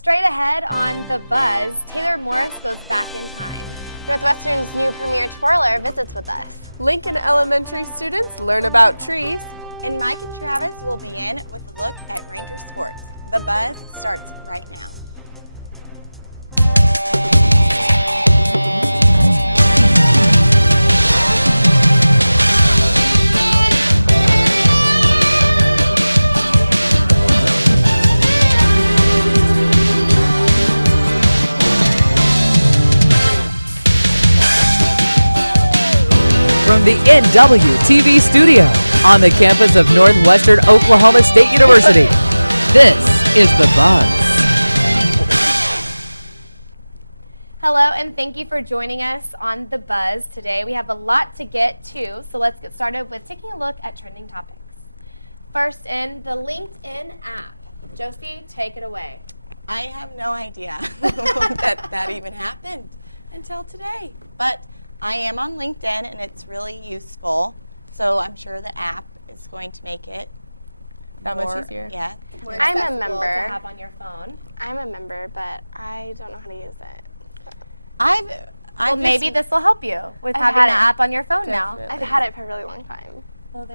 Straight ahead on The Buzz, Taylor Morris goes back in time. Northwestern's new premier twirler visits with us. Lincoln Elementary students learn about trees. And Mike and Travis will be in with a look at Ranger sports. The Buzz starts right now. From the NWTV studio on the campus of Northwestern Oklahoma State University, this is The Buzz. Hello, and thank you for joining us on The Buzz today. We have a lot to get to, so let's get started with taking a look at trending topics. First in, the LinkedIn app. Josie, take it away. I have no idea that even happened until today, but I am on LinkedIn and it's really useful, so I'm sure the app is going to make it That more, much easier. Yeah. More I'm a accessible member. to have on your phone. I'm a member, but I don't know how to use it. Well, maybe this will help you with I've having had the it. app on your phone Definitely. now. I've had it for a really long time.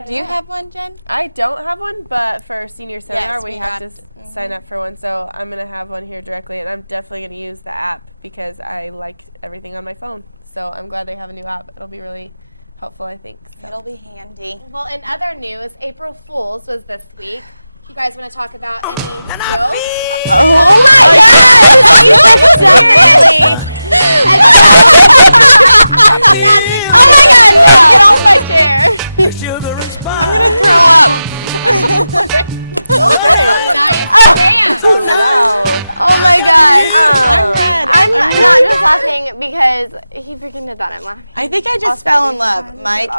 Do you have one, Jen? I don't have one, but for senior seminar, Yes, we we have got to sign up for one, so I'm going to have one here directly, and I'm definitely going to use the app because I like everything on my phone. So I'm glad they have a new app. It'll be really helpful, I think. So. It'll be handy. Well, in other news, April Fool's was this week. You guys want to talk about any jokes? Oh my God! Definitely. Oh my God! No, get off my chair. I'm going to throw up. Okay. Nice pants. Wow. Oh my God! I'm red. I'm not just laughing because he freaking did that. I'm laughing. I think I just fell in love. Mike,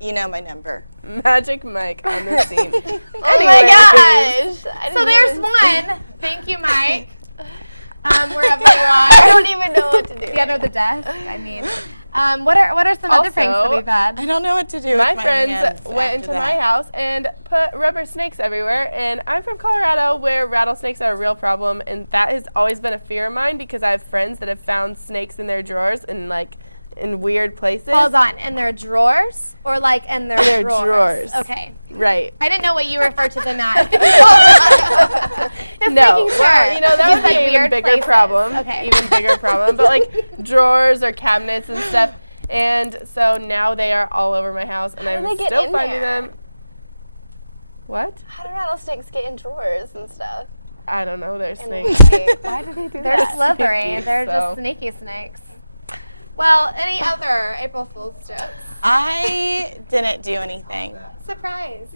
you know my number. Magic Mike on the scene. Oh my gosh! So there's one. Thank you, Mike. Wherever you are. I don't even know what to do. The under the desk. I mean, what are some other pranks that Also, we've had? I don't know what to do My with my friends hands went after into that. my house and put rubber snakes everywhere, and I'm from Colorado where rattlesnakes are a real problem, and that has always been a fear of mine because I have friends that have found snakes in their drawers and like in weird places. Hold on, in their drawers or like in their, Their drawers? drawers. Okay. Right. I didn't know what you referred to them as. Just No, making sure. well, you know, that You would be said an even weird bigger places. problem. Okay. Even bigger problem. But like drawers or cabinets and stuff. And so now they are all over my house, and How do I'm they get still in finding there? them. What? How do rattlesnakes get in drawers and stuff? I don't know. They're And snakes. why do they do They're that? slithery. Sneaky, They're so. just sneaky snakes. Well, any other April Fool's jokes? I didn't do anything. Surprise.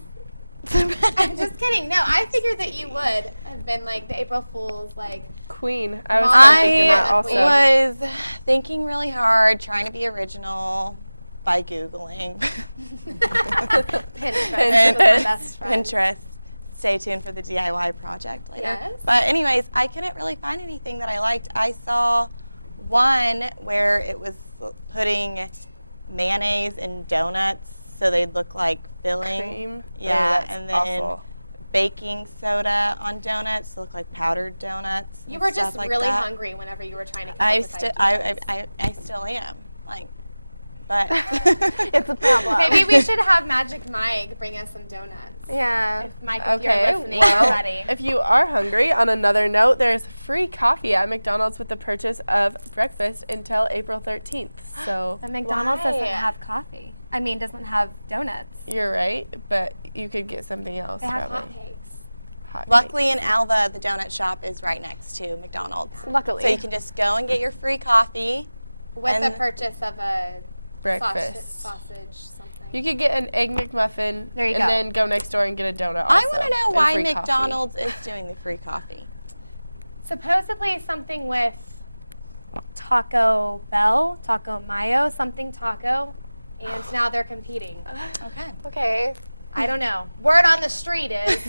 I'm just kidding. No, I figured that you would have been like the April Fool's like. Queen. I was Mom, thinking that I also. was thinking really hard, trying to be original by Googling. Pinterest. And was my best friend. Pinterest. Stay tuned for the DIY project later. Yes. But anyways, I couldn't really find anything that I liked. I saw one where it was putting mayonnaise in donuts so they'd look like filling. Cream. Yeah, that's and then awful. baking soda on donuts to look like powdered donuts. You and were stuff just like really that. hungry whenever you were trying to come I up with still, ideas. I still am. Like, but It's a problem. Maybe we should have Magic Mike bring us some donuts. Yeah. If Mike, if Okay, you're listening well, already. if you are hungry, on another note, there's free coffee at McDonald's with the purchase of breakfast until April 13th. So But McDonald's doesn't Why? have coffee. I mean, doesn't have donuts. you're right, but you could get something else. They have probably. hotcakes. luckily in Alva, the donut shop is right next to McDonald's. Luckily. So you can just go and get your free coffee. With the And- purchase of a breakfast. sausage something. You could get an egg McMuffin There you and go. then go next door and get a donut. I also, want to know and why free coffee. McDonald's is doing the free coffee. Supposedly something with Taco Bell, Taco Mayo, something taco, and now they're competing. Okay. Okay. I don't know. Word on the street is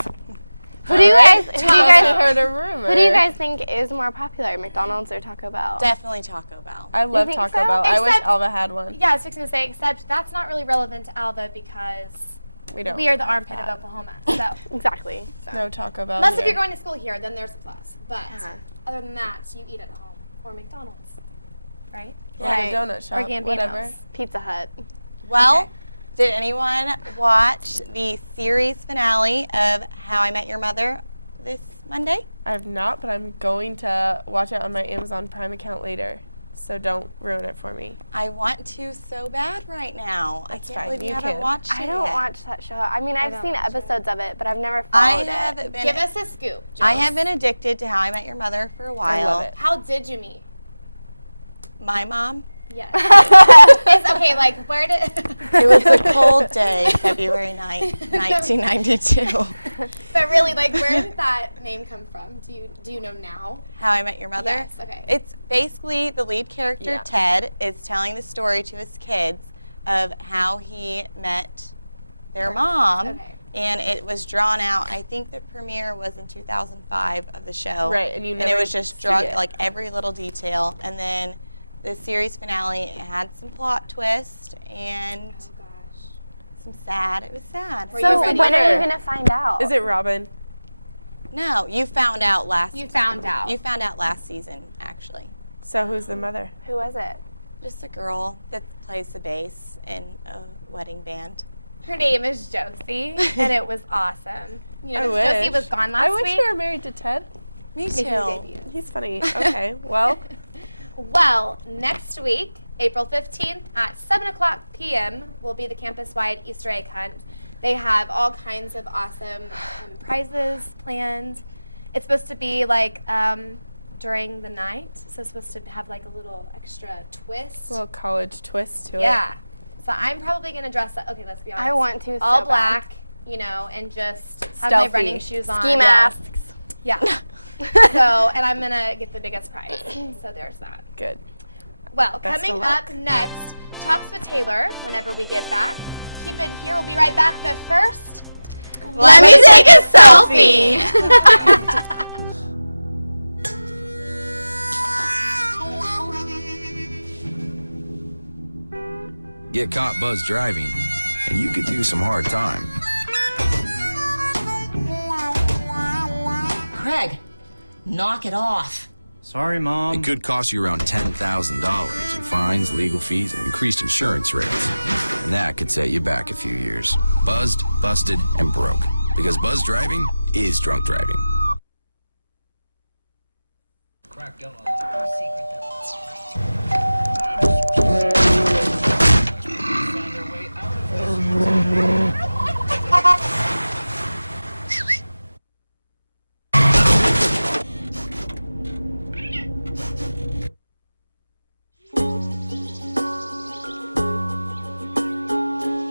Who do you guys? Who do you I guys? heard a rumor. Who do you guys think is more popular, McDonald's or Taco Bell? Definitely Taco Bell. I love think Taco so? Bell. I wish Except- Alva had one. yeah, I was fixing to say, except that's not really relevant to Alva because We don't. We are the armpit of Oklahoma. So, Exactly. No Taco Bell. unless if here. you're going to school here, then there's a plus. But other than that, you eat at home or McDonald's, right? Or Right. a donut shop. Or Gambino's. Whatever. Pizza Hut. Well, did anyone watch the series finale of How I Met Your Mother this Monday? I have not, but I'm going to watch it on my Amazon Prime account later. So don't ruin it for me. I want to so bad right now. That's I can't fine, believe you you haven't can. watched I it don't yet. watch that show. I mean, I've don't seen watch it. episodes of it, but I've never I followed have it. been Give us a scoop. I Joes. have been addicted to How I Met Your Mother for a while. I love it. How did you meet? My mom. Yes. It's okay. Like, where did? It was a cold day, February 9th, 1992. But really, like, where did that name come from? Do you know now? How I Met Your Mother. Yes. Okay. It's basically the lead character, Yeah. Ted, is telling the story to his kids of how he met their mom. Okay. And it was drawn out. I think the premiere was in 2005 of the show. Right, and you it never was just see drawn, it. like every little detail. And then the series finale had some plot twist and Oh gosh. some sad. It was sad. Were So you ready? when are you gonna find out? Is it Robin? No, you found out last. You found out. You found out last season, actually. So who's the mother? Who was it? Just a girl that plays the bass in a wedding band. Her name is Josie, and it was awesome. You know, I Josie wish. was gone I last wish week. you were married to Ted. Me Making too. her debut. He's funny. Okay, well, Well, next week, April 15th at 7 o'clock p.m. will be the campus-wide Easter egg hunt. They have all kinds of awesome prizes planned. It's supposed to be like during the night, so it's supposed to have like a little extra twist. a little college twist to it. Yeah. So I'm probably going to dress up. Okay, let's be honest. I want to all so black, you know, and just have my Stealthy. running shoes on. Ski Yeah. masks. Yeah. So, and I'm going to get the biggest prize. So there's that. Good. Well, Best of coming luck. up next, talks with Taylor whenever we get back. Keep it here. We'll be right back. But first, Let me take a selfie. Get caught buzzed driving, and you could do some hard time. Craig, knock it off. Sorry, Mom. It could cost you around $10,000 in fines, legal fees, and increased insurance rates. And that could set you back a few years. Buzzed, busted, and broke. Because buzz driving is drunk driving.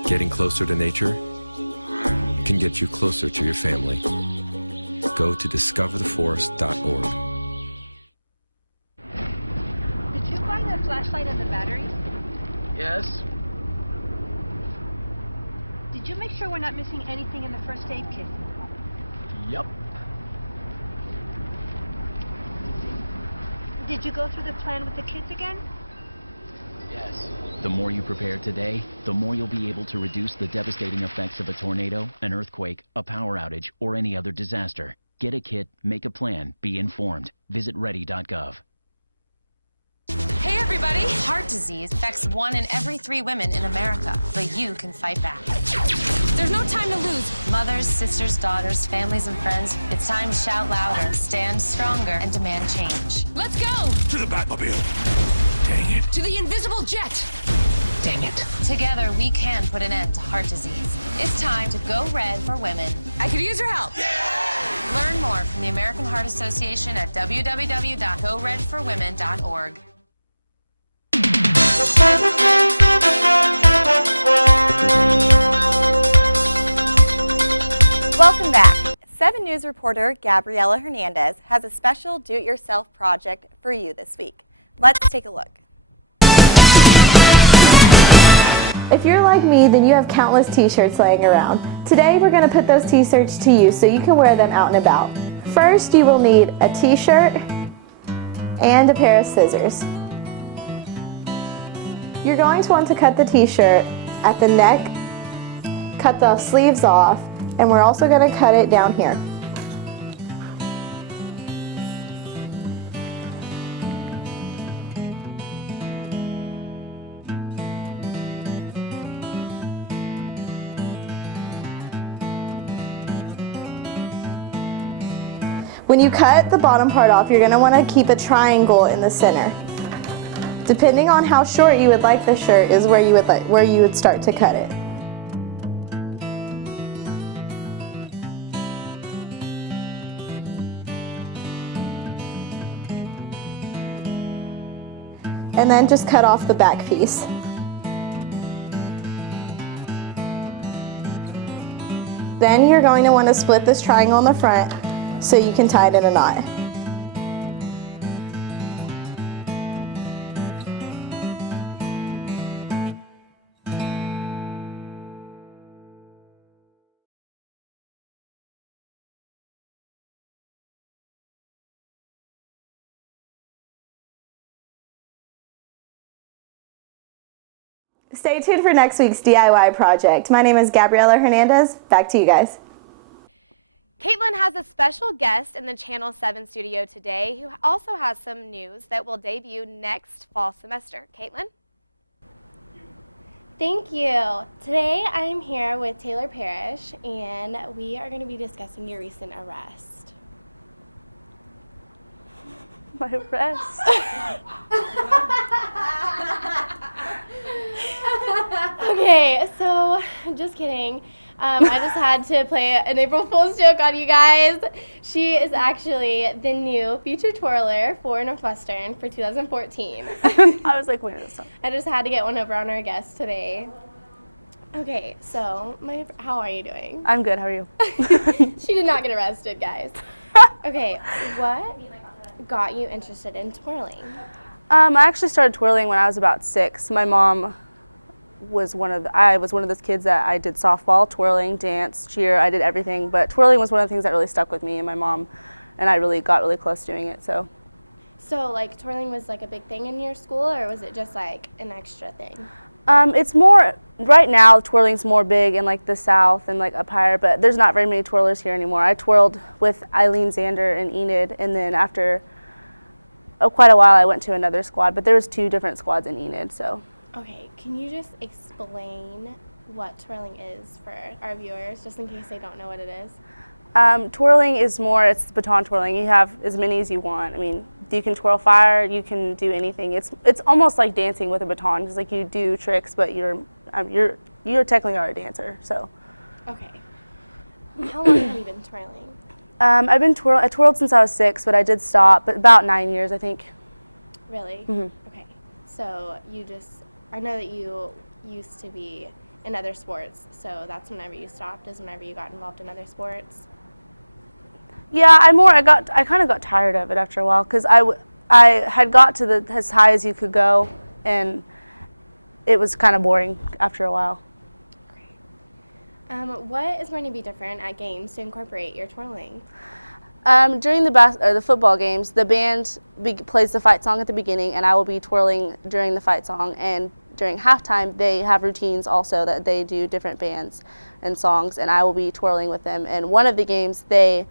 Getting closer to nature can get you closer to your family. Go to discovertheforest.org. Did you find the flashlight and the batteries? Yes? Did you make sure we're not missing anything in the first aid kit? Yup. Did you go through the plan with the kids again? Yes. The more you prepare today, the more you'll be able to reduce the devastating effects of a tornado, an earthquake, a power outage, or any other disaster. Get a kit, make a plan, be informed. Visit ready.gov. Hey everybody! Heart disease affects 1 in every 3 women in America, but you can fight back. There's no time to lose. Mothers, sisters, daughters, families, and friends, it's time to shout louder, stand stronger, and demand change. Let's go! To the Batmobile! Dang it. To the invisible jet! Dang it. Together, we can put an end to heart disease. It's time to go red for women. I could use your help. Learn more from the American Heart Association at www.goredforwomen.org. Welcome back. 7 News reporter Gabriela Hernandez has a special do-it-yourself project for you this week. Let's take a look. next week's DIY project. My name is Gabriela Hernandez. Back to you guys. Caitlin has a special guest in the Channel 7 studio today who also has some news that will debut next fall semester. Caitlin? Thank you. Today I'm here with Taylor Parrish, and we are going to be discussing your recent arrest. My arrest? Okay, so just kidding. I just had to play an April Fool's joke on you guys. She is actually the new feature twirler for Northwestern for 2014. I was like, wait a minute. I just had to get one over on our guest today. Okay, so how are you doing? I'm good. How are you? She did not get arrested, guys. Okay, what got you interested in twirling? I actually started twirling when I was about 6. My mom was I was one of those kids that I did softball, twirling, dance, cheer. I did everything, but twirling was one of the things that really stuck with me, and my mom and I really got really close doing it. So like twirling was like a big thing in your school, or was it just like an extra thing? It's more, right now twirling's more big in like the South and like up higher, but there's not very many twirlers here anymore. I twirled with Eileen Zander and Enid, and then after quite a while I went to another squad, but there was 2 different squads in Enid, so. Okay, can you just explain what twirling is for our viewers, just in case they don't know what it is? Twirling is more, it's baton twirling. You have as many as you want. I mean, you can twirl fire, you can do anything. It's almost like dancing with a baton. It's like you do tricks, but you're technically are a dancer, so. Okay. How long have you been twirling? I twirled since I was 6, but I did stop, but about 9 years, I think. Really? Mm-hmm. Okay. So I know that you used to be in other sports, so that's whenever you stopped, is whenever you got involved in other sports? Yeah, I kind of got tired of it after a while, because I had got to as high as you could go, and it was kind of boring after a while. Great. What is going to be different at games to incorporate your twirling? During the football games, the band plays the fight song at the beginning, and I will be twirling during the fight song. And during halftime, they have routines also that they do different bands and songs, and I will be twirling with them. And one of the games, they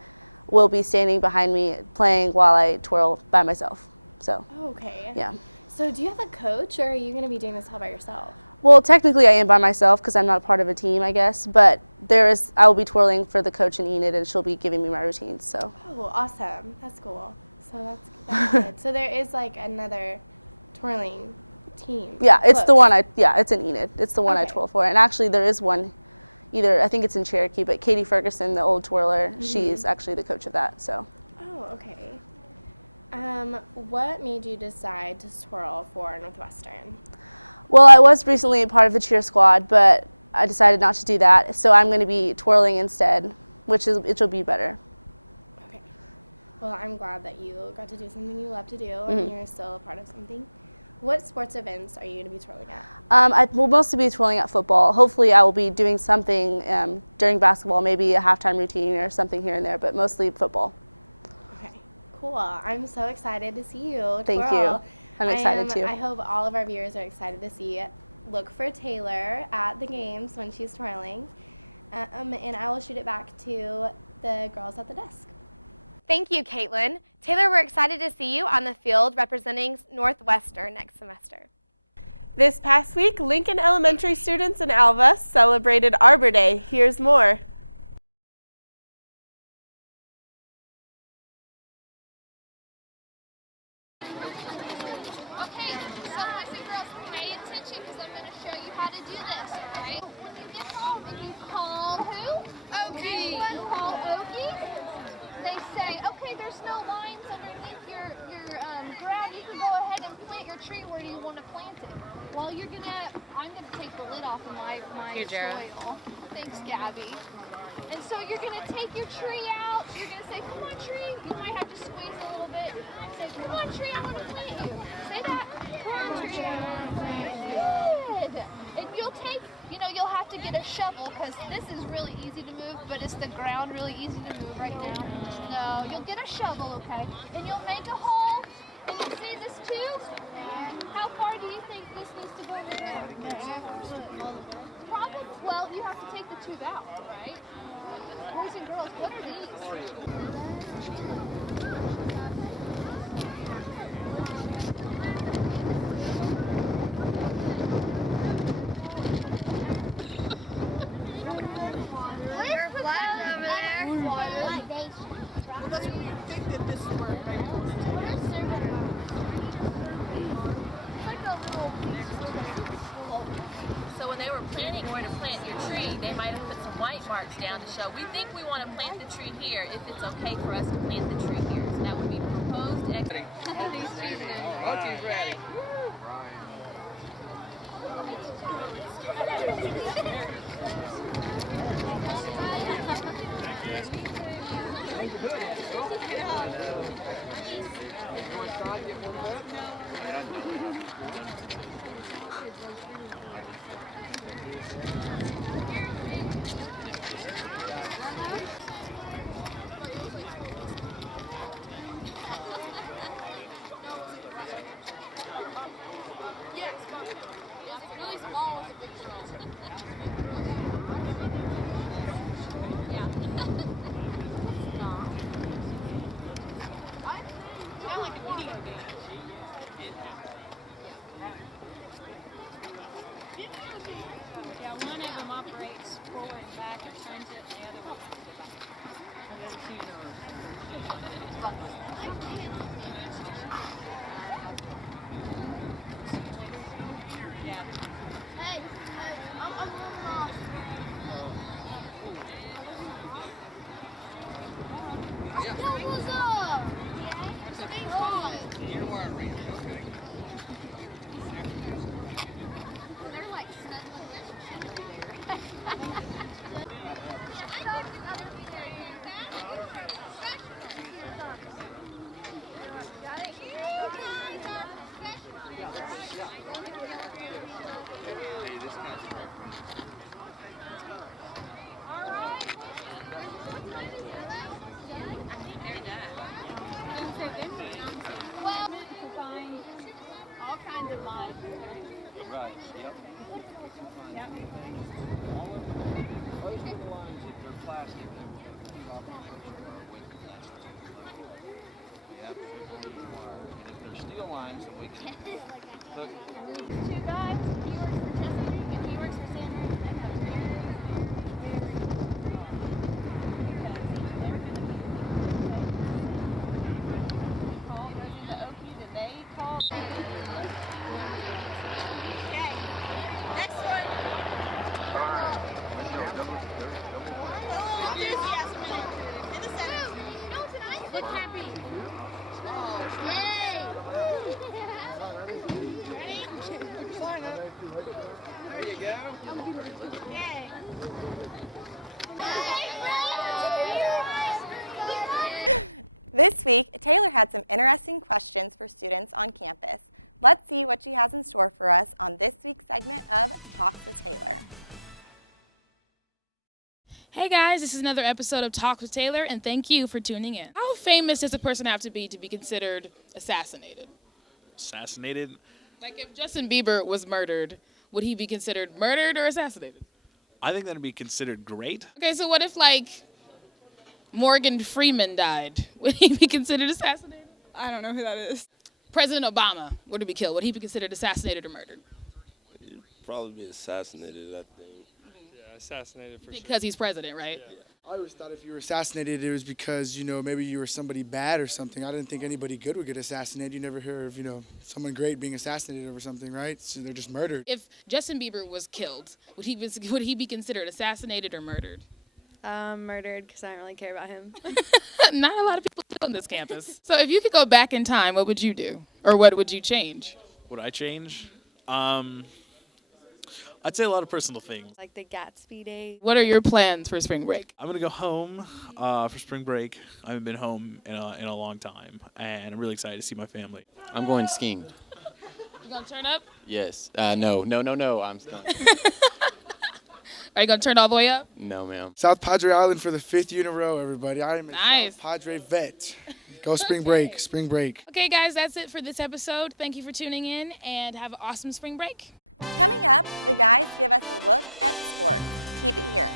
will be standing behind me playing while I twirl by myself. So. Okay. Yeah. So do you have a coach, or are you going to be doing this all by yourself? Well, technically I am by myself because I'm not a part of a team, I guess, but I will be twirling for the coach in Enid, and she'll be giving me my routines, so. Oh, awesome. That's cool. So that's good. So there is like another twirling team. Yeah, it's close. the one it's in Enid. It's the one I Okay. twirl for. And actually there is one, I think it's in Cherokee, but Katie Ferguson, the old twirler, she's actually the coach of that, so. Oh, okay. What made you decide to twirl for Northwestern? Well, I was recently a part of the cheer squad, but I decided not to do that, so I'm going to be twirling instead, which will be better. Okay. Well, I'm glad that you got to do something you love to do, and you're still a part of something. What sports events are you going to be twirling at? I will mostly be twirling at football. Hopefully I will be doing something during basketball, maybe a halftime routine or something here and there, but mostly football. Okay, cool. I'm so excited to see you twirl. Thank you. I'm excited too. I hope all of our viewers are excited to see. Look for Taylor at the games when she's twirling, and I will shoot it back to the girls at the desk. Thank you, Caitlin. Taylor, we're excited to see you on the field representing Northwestern next semester. This past week, Lincoln Elementary students in Alva celebrated Arbor Day. Here's more. Okay, so boys and girls, pay attention because I'm going to show you how to do this, alright? When you get home and you call who? Okie. Anyone call Okie? They say, okay, there's no lines underneath your ground. You can go ahead and plant your tree where you want to plant it. Well, I'm going to take the lid off of my soil. Thanks, Gabby. And so you're going to take your tree out. You're going to say, come on, tree. You might have to squeeze a little bit. Say, come on, tree, I want to plant you. Say that. Come on, tree, I want to plant you. Good. And you'll have to get a shovel because this is really easy to move, but is the ground really easy to move right now? No, you'll get a shovel, okay? And you'll make a hole. And you see this tube? How far do you think this needs to go in the ground? stakes down to show we think we want to plant the tree here if it's okay for us to plant the tree here. So that would be proposed. Mochi's ready. Yeah, one of them operates forward and back and turns it, and the other one. Hey, I'm running off. What was up? You're worried. They're like Hey, this counts. well, find all kinds of lines. Right, yep. Yep. All of them, most of the lines, if they're plastic, keep off the picture or away from plastic. Yep. And if they're steel lines, then we can hook. Two guys, he works for Chesapeake and he works for Sanders. They have Call goes into Okie, do they call? Okay, next one. A little enthusiasm in the center. Look happy. Keep your sign up. There you go. Yay. This week, Taylor had some interesting questions for students on campus. Let's see what she has in store for us on this week's segment of Talks with Taylor. Hey guys, this is another episode of Talks with Taylor, and thank you for tuning in. How famous does a person have to be considered assassinated? Assassinated? Like if Justin Bieber was murdered, would he be considered murdered or assassinated? I think that'd be considered great. Okay, so what if like Morgan Freeman died? Would he be considered assassinated? I don't know who that is. President Obama were to be killed. Would he be considered assassinated or murdered? He'd probably be assassinated, I think. Yeah, assassinated for sure. Because he's president, right? Yeah. I always thought if you were assassinated, it was because, maybe you were somebody bad or something. I didn't think anybody good would get assassinated. You never hear of, someone great being assassinated over something, right? So they're just murdered. If Justin Bieber was killed, would he be considered assassinated or murdered? Murdered, because I don't really care about him. Not a lot of people do on this campus. So if you could go back in time, what would you do? Or what would you change? Would I change? I'd say a lot of personal things. Like the Gatsby days. What are your plans for spring break? I'm going to go home for spring break. I haven't been home in a long time, and I'm really excited to see my family. I'm going skiing. You going to turn up? Yes. No. I'm stunned. Are you going to turn all the way up? No, ma'am. South Padre Island for the 5th year in a row, everybody. I am a Nice. South Padre vet. Go spring break, spring break. Okay, guys, that's it for this episode. Thank you for tuning in, and have an awesome spring break. Coming up, the guys give us a look at sports. Keep it here.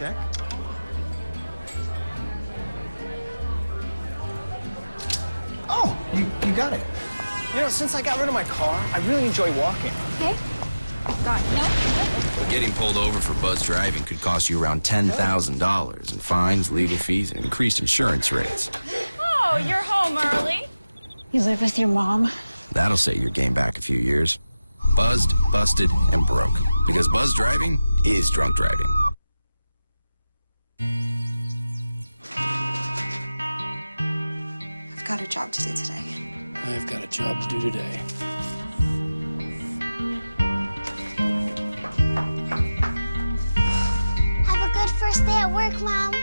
check. Oh, you got it. You know, since I got rid of my car, I really enjoy walking. Okay. Got it. No. Getting pulled over for buzz driving could cost you around $10,000 in fines, legal fees, and increased insurance rates. Oh, you're home early. You live with your mom? That'll set your game back a few years. Buzzed, busted, and broke. Because buzz driving is drunk driving. I've got a job to do today. I've got a job to do today. Have a good first day at work, Mom.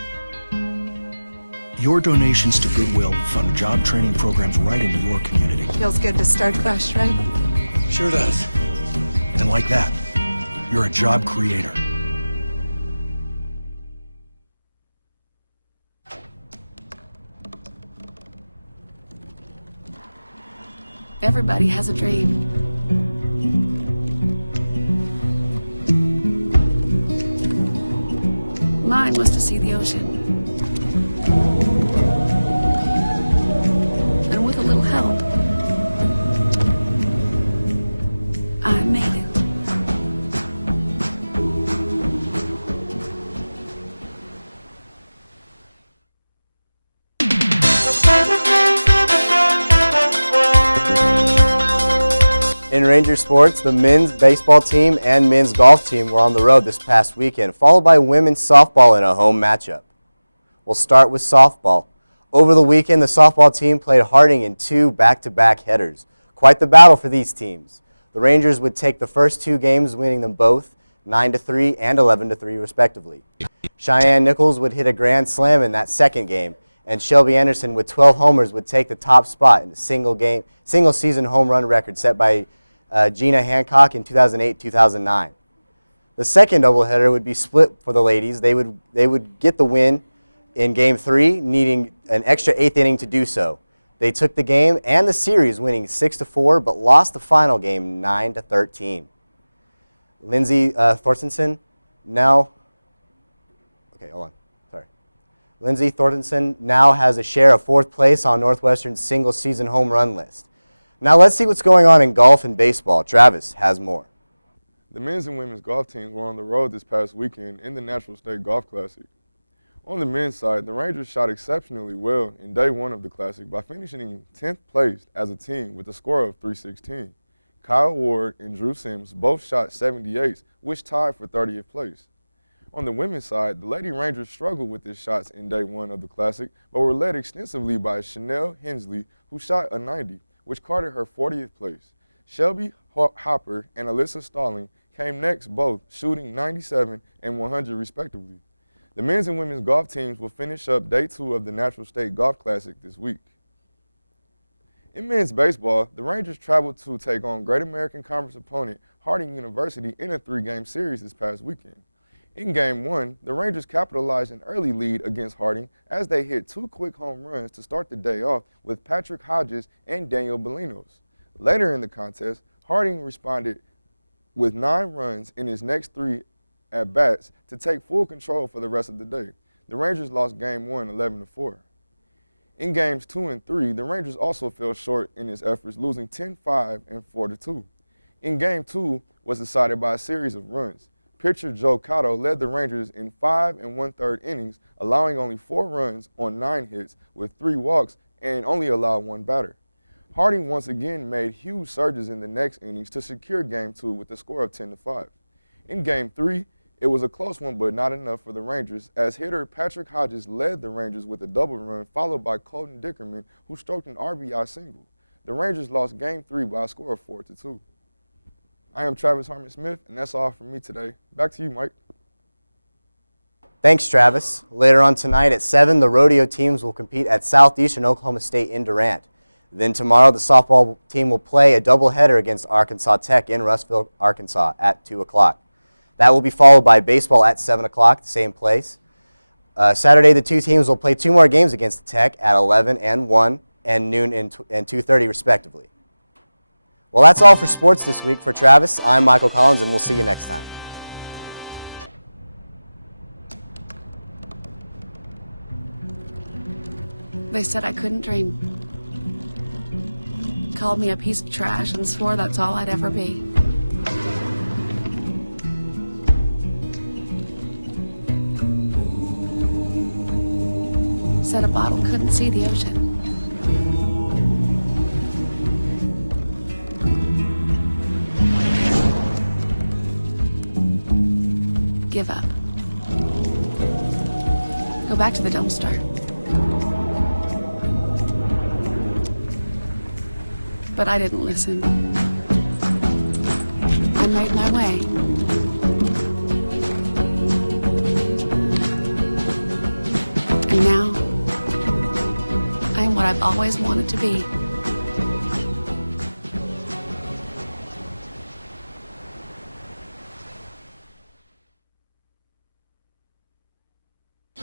Your donations to Goodwill fund job training programs right into your community. Feels good to start fresh, right? Sure does. And like that, you're a job creator. Everybody has a dream. Mine was to see the ocean. And with a little help, I made it. In Ranger sports, the men's baseball team and men's golf team were on the road this past weekend, followed by women's softball in a home matchup. We'll start with softball. Over the weekend, the softball team played Harding in 2 back-to-back headers. Quite the battle for these teams. The Rangers would take the first 2 games, winning them both 9-3 and 11-3 respectively. Cheyenne Nichols would hit a grand slam in that second game, and Shelby Anderson with 12 homers would take the top spot in the single season home run record set by Gina Hancock in 2008-2009. The second doubleheader would be split for the ladies. They would get the win in Game 3, needing an extra 8th inning to do so. They took the game and the series, winning 6-4, but lost the final game 9-13. Lindsay Thorstensen now has a share of 4th place on Northwestern's single-season home run list. Now let's see what's going on in golf and baseball. Travis has more. The men's and women's golf teams were on the road this past weekend in the Natural State Golf Classic. On the men's side, the Rangers shot exceptionally well in day 1 of the Classic by finishing 10th place as a team with a score of .316. Kyle Ward and Drew Sims both shot 78s, which tied for 30th place. On the women's side, the Lady Rangers struggled with their shots in day 1 of the Classic, but were led extensively by Chanel Hensley, who shot a 90, which carded her 40th place. Shelby Hopper and Alyssa Stalling came next, both shooting 97 and 100 respectively. The men's and women's golf teams will finish up day 2 of the Natural State Golf Classic this week. In men's baseball, the Rangers traveled to take on Great American Conference opponent Harding University in a 3-game series this past weekend. In Game 1, the Rangers capitalized an early lead against Harding as they hit 2 quick home runs to start the day off with Patrick Hodges and Daniel Belinos. Later in the contest, Harding responded with 9 runs in his next 3 at-bats to take full control for the rest of the day. The Rangers lost Game 1 11-4. In Games 2 and 3, the Rangers also fell short in his efforts, losing 10-5 and 4-2. In Game 2 was decided by a series of runs. Pitcher Joe Cotto led the Rangers in 5 1/3 innings, allowing only 4 runs on 9 hits with 3 walks and only allowed 1 batter. Harding once again made huge surges in the next innings to secure Game 2 with a score of 10-5. In Game 3, it was a close one but not enough for the Rangers as hitter Patrick Hodges led the Rangers with a double run followed by Colton Dickerman, who stroked an RBI single. The Rangers lost Game 3 by a score of 4-2. I am Travis Harmon-Smith, and that's all from me today. Back to you, Mike. Thanks, Travis. Later on tonight at 7, the rodeo teams will compete at Southeastern Oklahoma State in Durant. Then tomorrow, the softball team will play a doubleheader against Arkansas Tech in Russellville, Arkansas at 2 o'clock. That will be followed by baseball at 7 o'clock, the same place. Saturday, the 2 teams will play 2 more games against Tech at 11 and 1 and noon and 2:30 respectively. Well, that's all for sports this week. For Travis, I'm Michael Collins, and we'll see you next time. They said I couldn't dream. Called me a piece of trash and swore that's all I'd ever be. Said a bottle couldn't see the ocean. Give up. Go back to the Dome Star. But I didn't listen. I made my way. And now, I am what I've always wanted to be.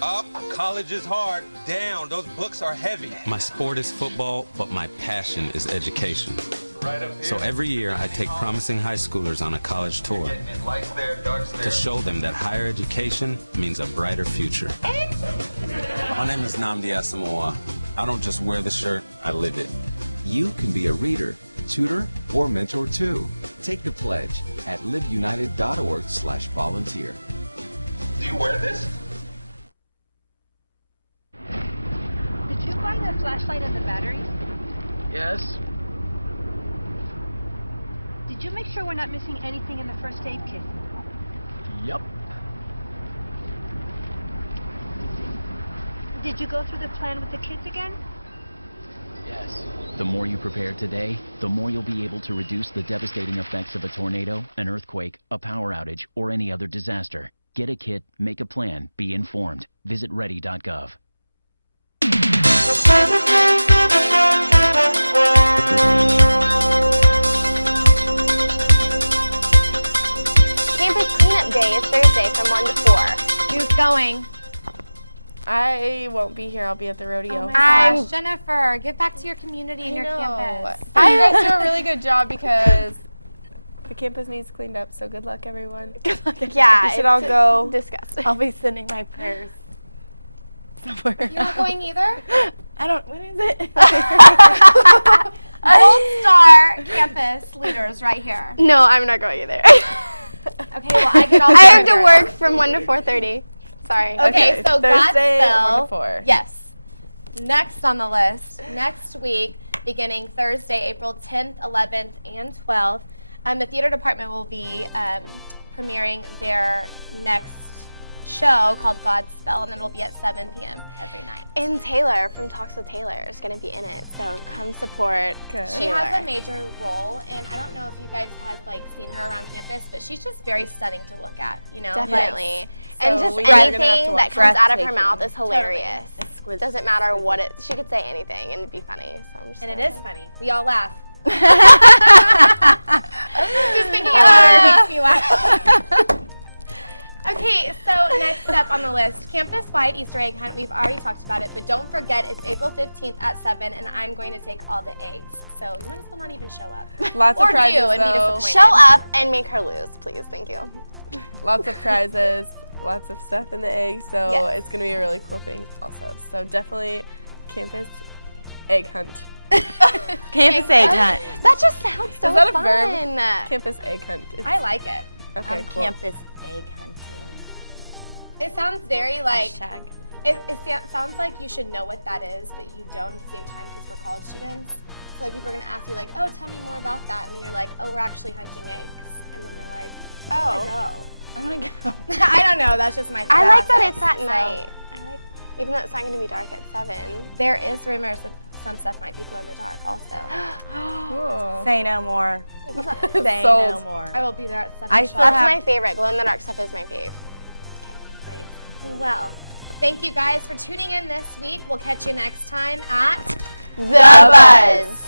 Up, college is hard. Down, those books are heavy. My sport is football, but my passion is education. So every year I take promising high schoolers on a college tour to show them that higher education means a brighter future. My name is Nnamdi Asamoah. I don't just wear the shirt, I live it. You can be a reader, tutor, or mentor too. Take the pledge at liveunited.org/volunteer. Do you wear this? Did you find the flashlight and the batteries? Yes. Did you make sure we're not missing anything in the first aid kit? Yep. Did you go through the plan with the kids again? Yes. The more you prepare today, the more you'll be able to reduce the devastating effects of a tornado, an earthquake, a power outage, or any other disaster. Get a kit, make a plan, be informed. Visit ready.gov. Campus Cleanup Day is Thursday from 1 to 4. Who's going? I won't be here. I'll be at the rodeo. Oh my gosh, Jennifer, give back to your community and your campus. You guys do a really good job because the campus needs cleaned up. So good luck, everyone. Good luck. Yeah, we should all go. Disgusting. I'll be sending my prayers somewhere. You're not going either? I don't. What is it? Gold Star campus leaders right here. No, I'm not going either. Okay, well I can also. I have to work from 1 to 4:30. Sorry. Okay, so Thursday, 1 to Godspell. 4. Yes. Next on the list, next week, beginning Thursday, April 10th, 11th, and 12th, the theater department will be premiering their next show called Godspell, and it'll be at 7 p.m. every night. And Taylor from Talks with Taylor is going to be in it, so come support She Taylor. has a major role, and I don't know if you guys have seen her around campus, but she's just very stunning to look at, you know? Definitely. So And just we are gonna have to anything watch that comes out of her Breathtaking. mouth is hilarious. Totally. Doesn't matter what it. She could say anything and it'd be funny. So I'm just. And it gonna- is funny. We all laugh. Just thinking about her makes me laugh. Okay, so next up on the list, campus-wide Easter egg hunt. We've already talked about it, but don't forget it's April 15th at 7, and I'm going to take all the eggs. So you might as well not even show up. Lots or of prizes, do and be though. disappointed. Show up and make her lose, please. Thank you. Lots of prizes, lots of stuff in the egg, so Yes. it's going to be a really cool thing also. So definitely campus egg hunt. Campus egg hunt. That just sounds so Is that a fun. verb? Campus egg hunt. I like it. Okay, cool. Campus egg hunting. It sounds very like. Hashtag. It sounds like you should know what that is, but you don't at the same time because we're college students. So like people are gonna ask you like, oh, tell me more about that, and then you're like, oh, we're actually hunting eggs, and then you're like, Oh. I wanna go. I don't know. That's just my. I like that process, it's at so. night. I like, even though it's not going to be dark at 7. There is rumors that some stuff might be glow in the dark also. Say no more. Say Sold. no more. I will be there at 7. I still That's have- my favorite. Glow in the dark stuff is my fave. Well, thank you guys for tuning in this week. We'll catch you next time at The Buzz.